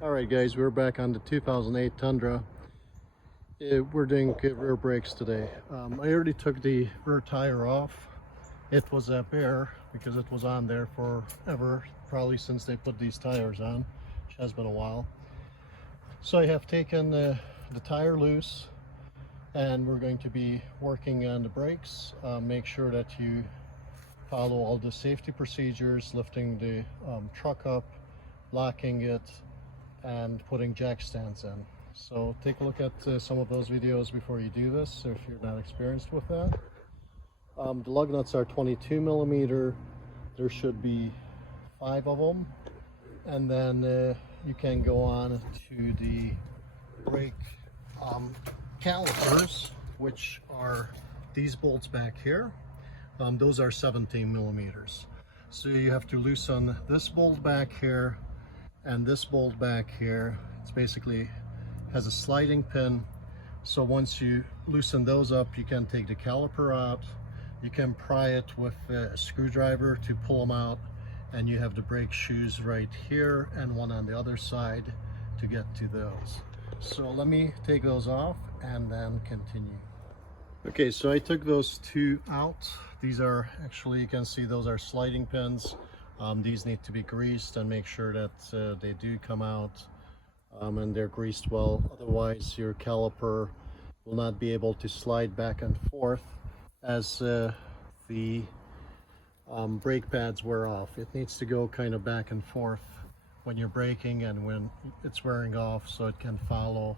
Alright guys, we're back on the 2008 Tundra. We're doing rear brakes today. I already took the rear tire off. It was bare because it was on there forever, probably since they put these tires on, which has been a while. So I have taken the tire loose and we're going to be working on the brakes. Make sure that you follow all the safety procedures, lifting the truck up, locking it, and putting jack stands in. So take a look at some of those videos before you do this if you're not experienced with that. The lug nuts are 22 millimeter. There should be 5 of them, and then you can go on to the brake calipers, which are these bolts back here. Those are 17 millimeters. So you have to loosen this bolt back here and this bolt back here. It's basically has a sliding pin. So once you loosen those up, you can take the caliper out. You can pry it with a screwdriver to pull them out, and you have the brake shoes right here and one on the other side to get to those. So let me take those off and then continue. Okay, so I took those two out. These are actually, you can see those are sliding pins. These need to be greased and make sure that they do come out and they're greased well. Otherwise your caliper will not be able to slide back and forth as the brake pads wear off. It needs to go kind of back and forth when you're braking and when it's wearing off, so it can follow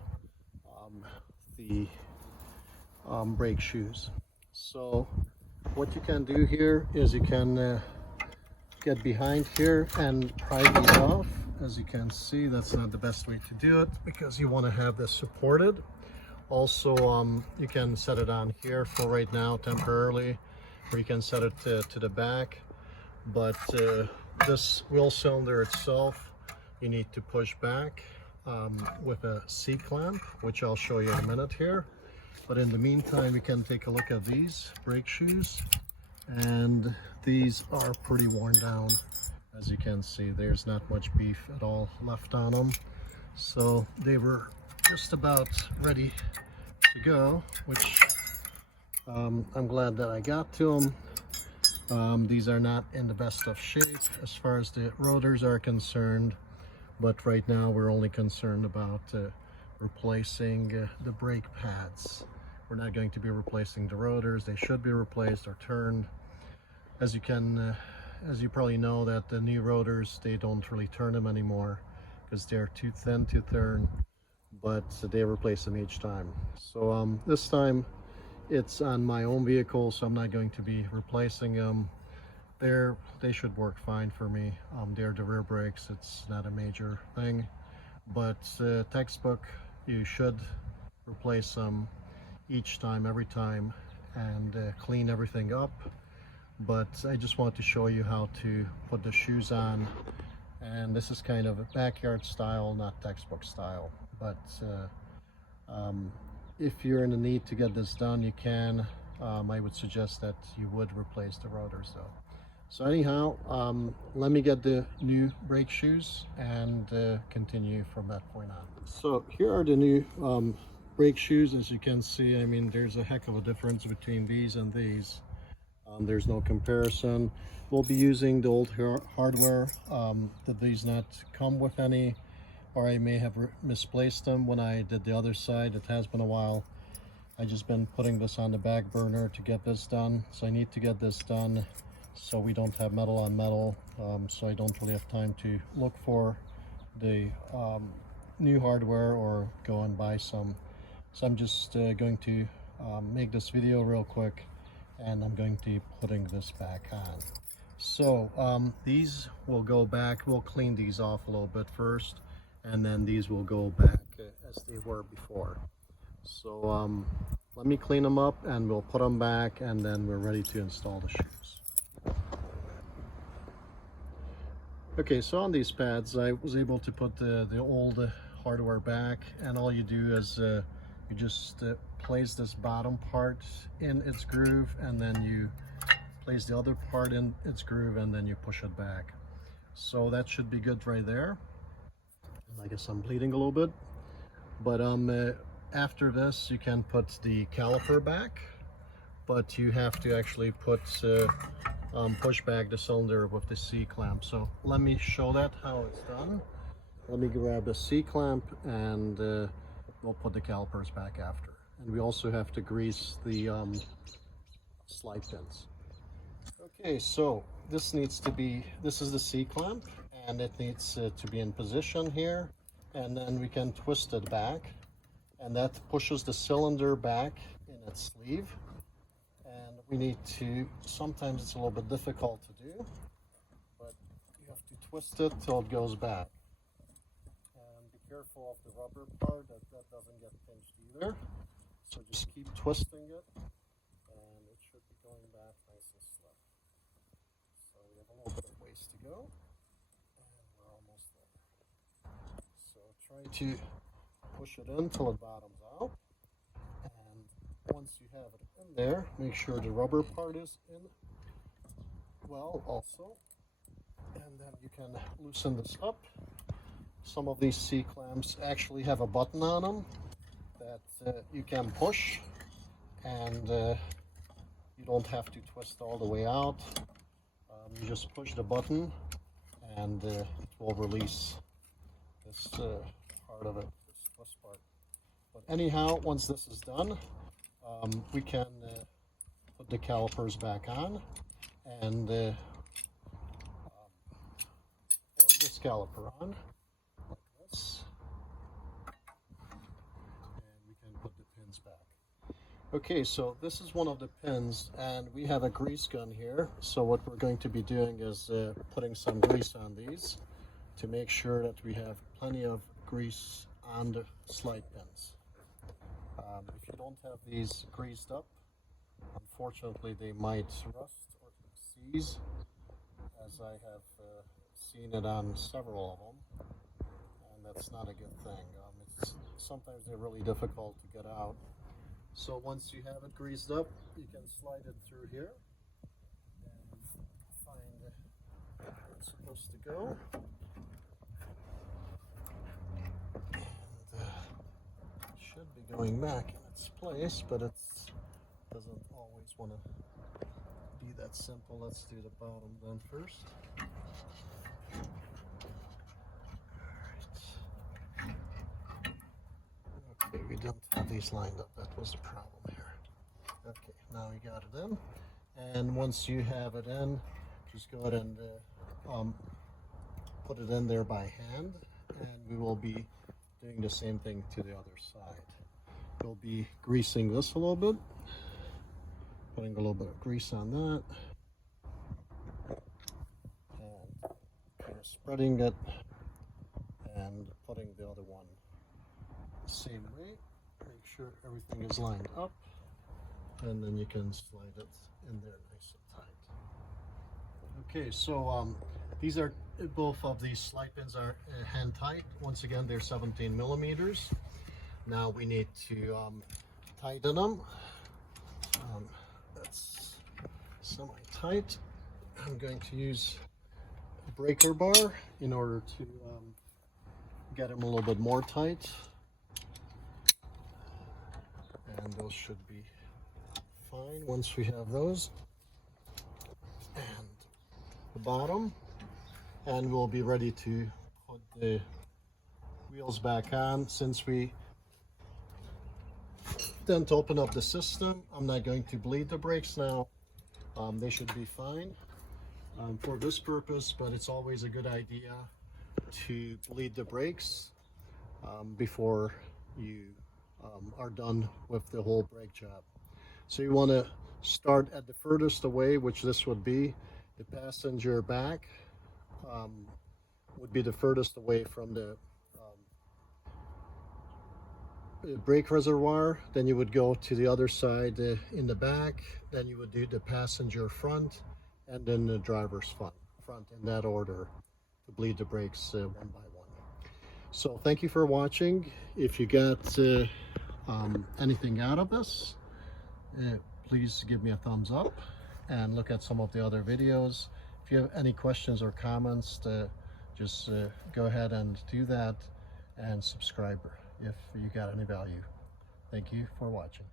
the brake shoes. So what you can do here is you can get behind here and pry these off. As you can see, that's not the best way to do it because you want to have this supported. Also, you can set it on here for right now temporarily, or you can set it to the back. But this wheel cylinder itself, you need to push back with a C-clamp, which I'll show you in a minute here. But in the meantime, we can take a look at these brake shoes, and these are pretty worn down. As you can see, there's not much beef at all left on them. So they were just about ready to go, which I'm glad that I got to them. These are not in the best of shape as far as the rotors are concerned, but right now we're only concerned about replacing the brake pads. We're not going to be replacing the rotors. They should be replaced or turned. As you probably know, that the new rotors, they don't really turn them anymore because they're too thin to turn, but they replace them each time. So this time it's on my own vehicle, so I'm not going to be replacing them. They should work fine for me. They're the rear brakes. It's not a major thing, but textbook, you should replace them each time, every time, and clean everything up. But I just want to show you how to put the shoes on, and this is kind of a backyard style, not textbook style. But if you're in the need to get this done, you can. I would suggest that you would replace the rotors though. So anyhow, let me get the new brake shoes and continue from that point on. So here are the new brake shoes. As you can see, I mean, there's a heck of a difference between these and these. There's no comparison. We'll be using the old hardware. That these not come with any, or I may have misplaced them when I did the other side. It has been a while. I just been putting this on the back burner to get this done. So I need to get this done so we don't have metal on metal. So I don't really have time to look for the new hardware or go and buy some. So I'm just going to make this video real quick, and I'm going to be putting this back on. So these will go back. We'll clean these off a little bit first, and then these will go back as they were before. So let me clean them up and we'll put them back, and then we're ready to install the shoes. Okay, so on these pads I was able to put the old hardware back, and all you do is you just place this bottom part in its groove, and then you place the other part in its groove, and then you push it back. So that should be good right there. I guess I'm bleeding a little bit. But after this, you can put the caliper back, but you have to actually push back the cylinder with the C-clamp. So let me show that how it's done. Let me grab the C-clamp and we'll put the calipers back after. And we also have to grease the slide pins. Okay, so this is the C-clamp, and it needs to be in position here, and then we can twist it back, and that pushes the cylinder back in its sleeve. And we need to, sometimes it's a little bit difficult to do, but you have to twist it till it goes back. And be careful of the rubber part, that doesn't get pinched either. So just keep twisting it, and it should be going back nice and slow. So we have a little bit of ways to go, and we're almost there. So try to push it in till it bottoms out, and once you have it in there, make sure the rubber part is in well also, and then you can loosen this up. Some of these C-clamps actually have a button on them that you can push, and you don't have to twist all the way out. You just push the button and it will release this part of it, this twist part. But anyhow, once this is done, we can put the calipers back on, and or this caliper on like this, and we can put the pins back. Okay, so this is one of the pins, and we have a grease gun here. So what we're going to be doing is putting some grease on these to make sure that we have plenty of grease on the slide pins. If you don't have these greased up, unfortunately they might rust or seize, as I have seen it on several of them, and that's not a good thing. Sometimes they're really difficult to get out. So once you have it greased up, you can slide it through here and find where it's supposed to go. And it should be going back in its place, but it doesn't always want to be that simple. Let's do the bottom then first. Okay, we don't have these lined up. That was the problem here. Okay, now we got it in. And once you have it in, just go ahead and put it in there by hand. And we will be doing the same thing to the other side. We'll be greasing this a little bit. Putting a little bit of grease on that. And kind of spreading it and putting the other one same way. Make sure everything is lined up, and then you can slide it in there nice and tight. Okay, so these are both of these slide pins are hand tight. Once again, they're 17 millimeters. Now we need to tighten them. That's semi-tight. I'm going to use a breaker bar in order to get them a little bit more tight. And those should be fine once we have those. And the bottom, and we'll be ready to put the wheels back on. Since we didn't open up the system, I'm not going to bleed the brakes now. They should be fine for this purpose, but it's always a good idea to bleed the brakes before you are done with the whole brake job. So you want to start at the furthest away, which this would be. The passenger back would be the furthest away from the brake reservoir. Then you would go to the other side in the back. Then you would do the passenger front, and then the driver's front in that order to bleed the brakes one by one. So thank you for watching. If you got anything out of this, please give me a thumbs up and look at some of the other videos. If you have any questions or comments, just go ahead and do that. and subscriber if you got any value. Thank you for watching.